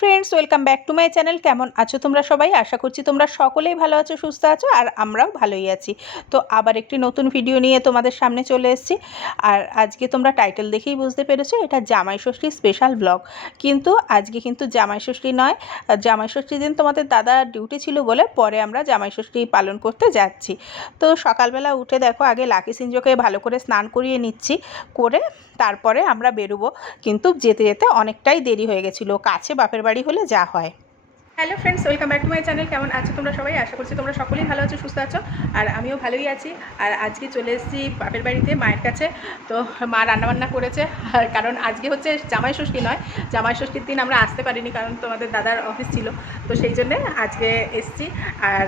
Friends welcome back to my channel কেমন আছো তোমরা সবাই? আশা করছি তোমরা সকলেই ভালো আছো, সুস্থ আছো, আর আমরাও ভালোই আছি। তো আবার একটি নতুন ভিডিও নিয়ে তোমাদের সামনে চলে এসেছি। আর আজকে তোমরা টাইটেল দেখেই বুঝতে পেরেছ, এটা জামাই ষষ্ঠীর স্পেশাল ব্লগ কিন্তু আজকে কিন্তু জামাই ষষ্ঠী নয়। জামাই ষষ্ঠীর দিন তোমাদের দাদা ডিউটি ছিল বলে পরে আমরা জামাই ষষ্ঠী পালন করতে যাচ্ছি। তো সকালবেলা উঠে দেখো, আগে লাকি সিঞ্জোকে ভালো করে স্নান করিয়ে নিচ্ছি, করে তারপরে আমরা বেরোবো। কিন্তু যেতে যেতে অনেকটাই দেরি হয়ে গেছিল। কাছে বাপের বাড়ি হলে যা হয়। Hello friends, welcome back to my channel. কেমন আছো তোমরা সবাই? আশা করছি তোমরা সকলেই ভালো আছো, সুস্থ আছো। আর আমিও ভালোই আছি। আর আজকে চলে এসেছি বাপের বাড়িতে মায়ের কাছে। তো মা রান্নাবান্না করেছে। আর কারণ আজকে হচ্ছে জামাই ষষ্ঠী নয়। জামাই ষষ্ঠীর দিন আমরা আসতে পারিনি কারণ তোমাদের দাদার অফিস ছিল। তো সেই জন্যে আজকে এসছি। আর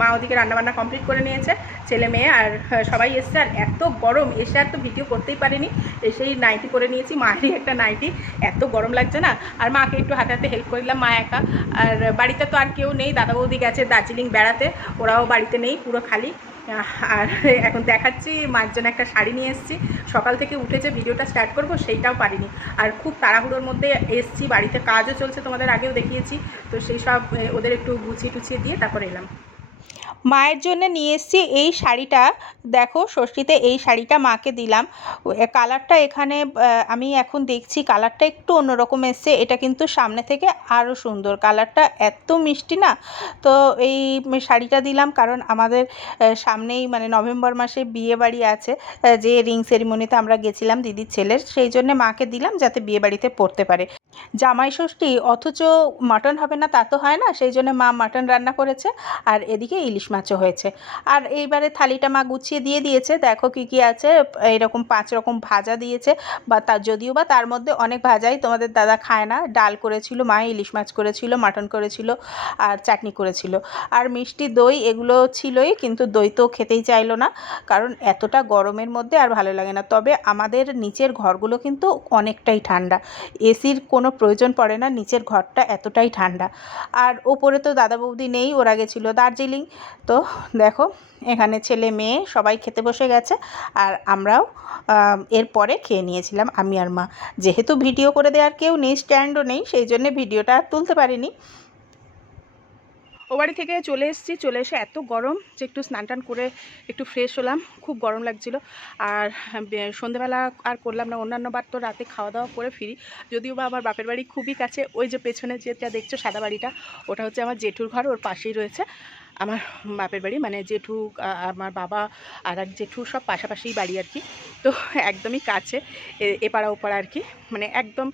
মা ওদিকে রান্নাবান্না কমপ্লিট করে নিয়েছে, ছেলে মেয়ে আর সবাই এসছে। আর এত গরম, এসে আর তো ভিডিও করতেই পারিনি। এসেই নাইটি পরে নিয়েছি, মায়েরই একটা নাইটি। এত গরম লাগছে না। আর মাকে একটু হাতে হাতে হেল্প করে দিলাম, মা একা। আর বাড়িতে তো আর কেউ নেই, দাদা বৌদি গেছে দার্জিলিং বেড়াতে, ওরাও বাড়িতে নেই, পুরো খালি। আর এখন দেখাচ্ছি মার জন্য একটা শাড়ি নিয়ে এসেছি। সকাল থেকে উঠে যে ভিডিওটা স্টার্ট করব, সেইটাও পারিনি। আর খুব তাড়াহুড়োর মধ্যে এসছি, বাড়িতে কাজও চলছে তোমাদের আগেও দেখিয়েছি, তো সেই সব ওদের একটু গুছিয়ে টুছিয়ে দিয়ে তারপরে এলাম। মায়ের জন্য নিয়ে এসেছি এই শাড়িটা। দেখো ষষ্ঠীতে এই শাড়িটা মাকে দিলাম। কালারটা এখানে আমি এখন দেখছি কালারটা একটু অন্যরকম এসছে। এটা কিন্তু সামনে থেকে আরও সুন্দর। কালারটা এত মিষ্টি না? তো এই শাড়িটা দিলাম কারণ আমাদের সামনেই মানে নভেম্বর মাসে বিয়ে বাড়ি আছে যে রিং সেরিমনিতে আমরা গেছিলাম দিদির ছেলের, সেই জন্য মাকে দিলাম যাতে বিয়ে বাড়িতে পারে। জামাই ষষ্ঠী, অথচ মাটন হবে না, তা তো হয় না, সেই জন্য মা মাটন রান্না করেছে আর এদিকে ইলিশ মাছও হয়েছে। আর এইবারে থালিটা মা গুছিয়ে দিয়ে দিয়েছে, দেখো কি কি আছে, এরকম পাঁচ রকম ভাজা দিয়েছে, বা তার যদিও বা তার মধ্যে অনেক ভাজাই তোমাদের দাদা খায় না, ডাল করেছিল, মা ইলিশ মাছ করেছিল, মাটন করেছিল, আর চাটনি করেছিল। আর মিষ্টি দই এগুলো ছিলই, কিন্তু দই তো খেতেই চাইলো না, কারণ এতটা গরমের মধ্যে আর ভালো লাগে না। তবে আমাদের নিচের ঘরগুলো কিন্তু অনেকটাই ঠান্ডা। এসির কোনো প্রয়োজন পড়ে না, নিচের ঘরটা এতটাই ঠান্ডা। আর ওপরে তো দাদা বৌদি নেই, ওরা গেছিল দার্জিলিং। তো দেখো, এখানে ছেলে মেয়ে সবাই খেতে বসে গেছে, আর আমরাও এরপরে খেয়ে নিয়েছিলাম, আমি আর মা। যেহেতু ভিডিও করে দেওয়ার কেউ নেই, স্ট্যান্ডও নেই, সেই জন্য ভিডিওটা তুলতে পারিনি। ও বাড়ি থেকে চলে এসেছি, চলে এসে এত গরম যে একটু স্নান টান করে একটু ফ্রেশ হলাম, খুব গরম লাগছিল। আর সন্ধেবেলা আর করলাম না, অন্যান্য বার তো রাতে খাওয়া দাওয়া করে ফিরি। যদিও বা আমার বাপের বাড়ি খুবই কাছে, ওই যে পেছনে যেটা দেখছ সাদা বাড়িটা, ওটা হচ্ছে আমার জেঠুর ঘর, ওর পাশেই রয়েছে। আমার বাপের বাড়ি মানে জেঠু আমার বাবা আর এক জেঠু সব পাশাপাশিই বাড়ি আর কি। তো একদমই কাছে এপাড়া ওপাড়া আর কি। মানে একদম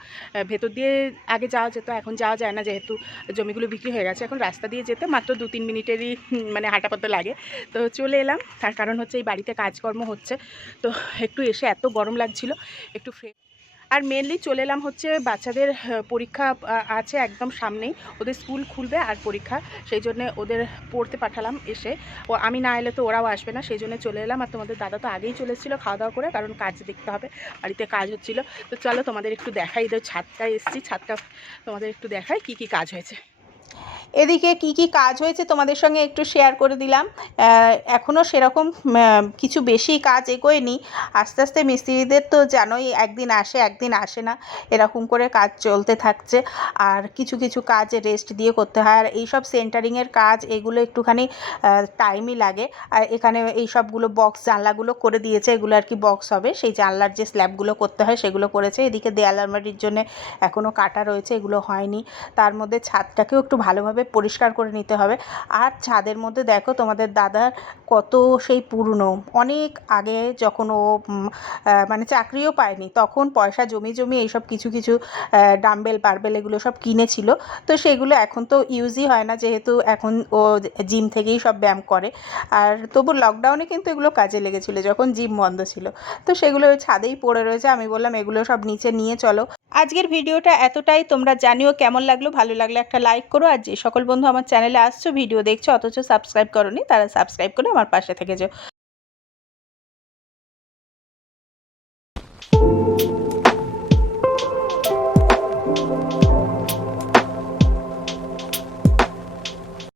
ভেতর দিয়ে আগে যাওয়া যেত, এখন যাওয়া যায় না যেহেতু জমিগুলো বিক্রি হয়ে গেছে। এখন রাস্তা দিয়ে যেতে মাত্র দু তিন মিনিটেরই মানে হাঁটা পথ লাগে। তো চলে এলাম, তার কারণ হচ্ছে এই বাড়িতে কাজকর্ম হচ্ছে। তো একটু এসে এত গরম লাগছিল, একটু ফ্রে আর মেনলি চলে এলাম হচ্ছে বাচ্চাদের পরীক্ষা আছে একদম সামনেই। ওদের স্কুল খুলবে আর পরীক্ষা, সেই জন্যে ওদের পড়তে পাঠালাম এসে। ও, আমি না এলে তো ওরাও আসবে না, সেই জন্যে চলে এলাম। আর তোমাদের দাদা তো আগেই চলে এসেছিল খাওয়া দাওয়া করে, কারণ কাজ দেখতে হবে, বাড়িতে কাজ হচ্ছিল। তো চলো তোমাদের একটু দেখাই এদের ছাদটায় এসেছি, ছাদটা তোমাদের একটু দেখাই কি কি কাজ হয়েছে। এদিকে কি কি কাজ হয়েছে তোমাদের সঙ্গে একটু শেয়ার করে দিলাম। এখনও সেরকম কিছু বেশি কাজ এগোয়নি। আস্তে আস্তে মিস্ত্রিদের তো জানোই, একদিন আসে একদিন আসে না। এরকম করে কাজ চলতে থাকছে। আর কিছু কিছু কাজ রেস্ট দিয়ে করতে হয়। আর এইসব সেন্টারিংয়ের কাজ, এগুলো একটুখানি টাইমই লাগে। আর এখানে এই সবগুলো বক্স জানলাগুলো করে দিয়েছে। এগুলো আর কি বক্স হবে। সেই জানলার যে স্ল্যাবগুলো করতে হয়, সেগুলো করেছে। এদিকে দেয়াল আলমারির জন্য এখনও কাটা রয়েছে। এগুলো হয়নি। তার মধ্যে ছাদটাকেও একটু ভালোভাবে পরিষ্কার করে নিতে হবে। আর ছাদের মধ্যে দেখো তোমাদের দাদার কত সেই পুরনো। অনেক আগে যখন ও মানে চাকরিও পায়নি, তখন পয়সা জমি জমি এইসব কিছু কিছু ডাম্বেল পারবেল এগুলো সব কিনেছিল। তো সেগুলো এখন তো ইউজই হয় না, যেহেতু এখন ও জিম থেকেই সব ব্যায়াম করে। আর তবু লকডাউনে কিন্তু এগুলো কাজে লেগেছিলো, যখন জিম বন্ধ ছিল। তো সেগুলো ওই ছাদেই পড়ে রয়েছে, আমি বললাম এগুলো সব নিচে নিয়ে চলো। আজকের ভিডিওটা এতটাই, তোমরা জানিও কেমন লাগল, ভালো লাগলে একটা লাইক করো। আর যে সকল বন্ধু আমার চ্যানেলে আসছো ভিডিও দেখছ, অথচ সাবস্ক্রাইব করো তারা সাবস্ক্রাইব করে আমার পাশে থেকে যাও।